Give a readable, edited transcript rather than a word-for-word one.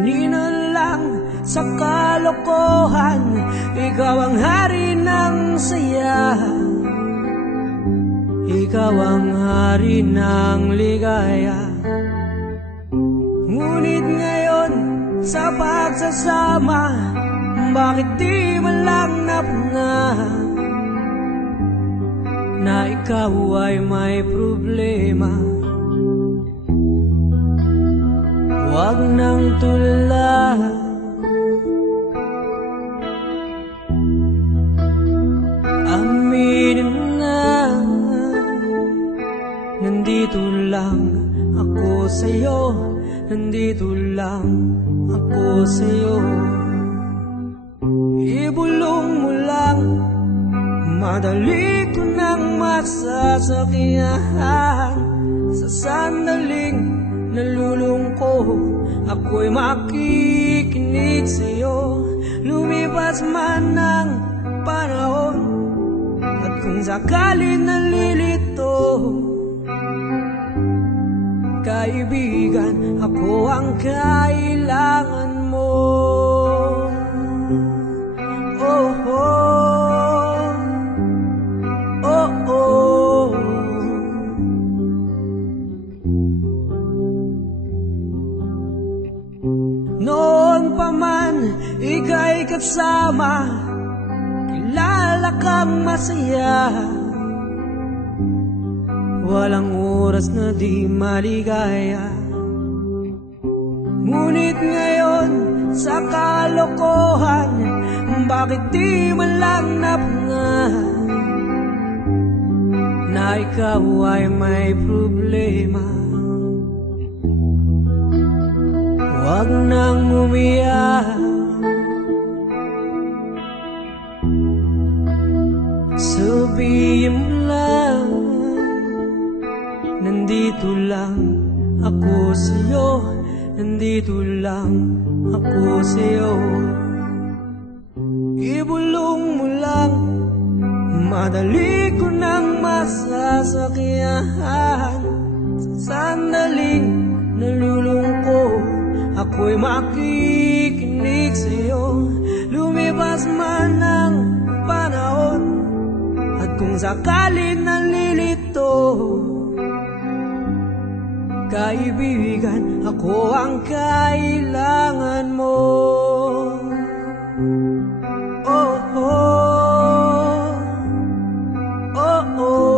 kanina lang sa kalokohan. Ikaw ang hari ng saya, ikaw ang hari ng ligaya. Ngunit ngayon sa pagsasama, bakit di man lang napuna na ikaw ay may problema? Huwag nang tulala, aminin na, nandito lang ako sa'yo, nandito lang ako sa'yo. Ibulong mo lang, madali ko nang masasakyan. Sa sandaling nalulungkot, ako'y makikinig sa'yo. Lumipas man ang panahon, at kung sakali nalilito, kaibigan, ako ang kailangan mo. Oh, oh, oh, oh. Noon pa man ika'y kasama, kilala kang masaya. Walang oras na di maligaya. Ngunit ngayon sa kalokohan, bakit di man lang napuna na ikaw ay may problema? Huwag nang umiyak, sabihin mo lang, nandito lang ako sa'yo, nandito lang ako sa'yo. Ibulong mo lang, madali ko nang masasakyan. Sa sandaling nalulungkot, ako'y makikinig sa'yo. Lumipas man ang panahon, at kung sakali nalilito, kaibigan, ako ang kailangan mo. Oh, oh, oh, oh.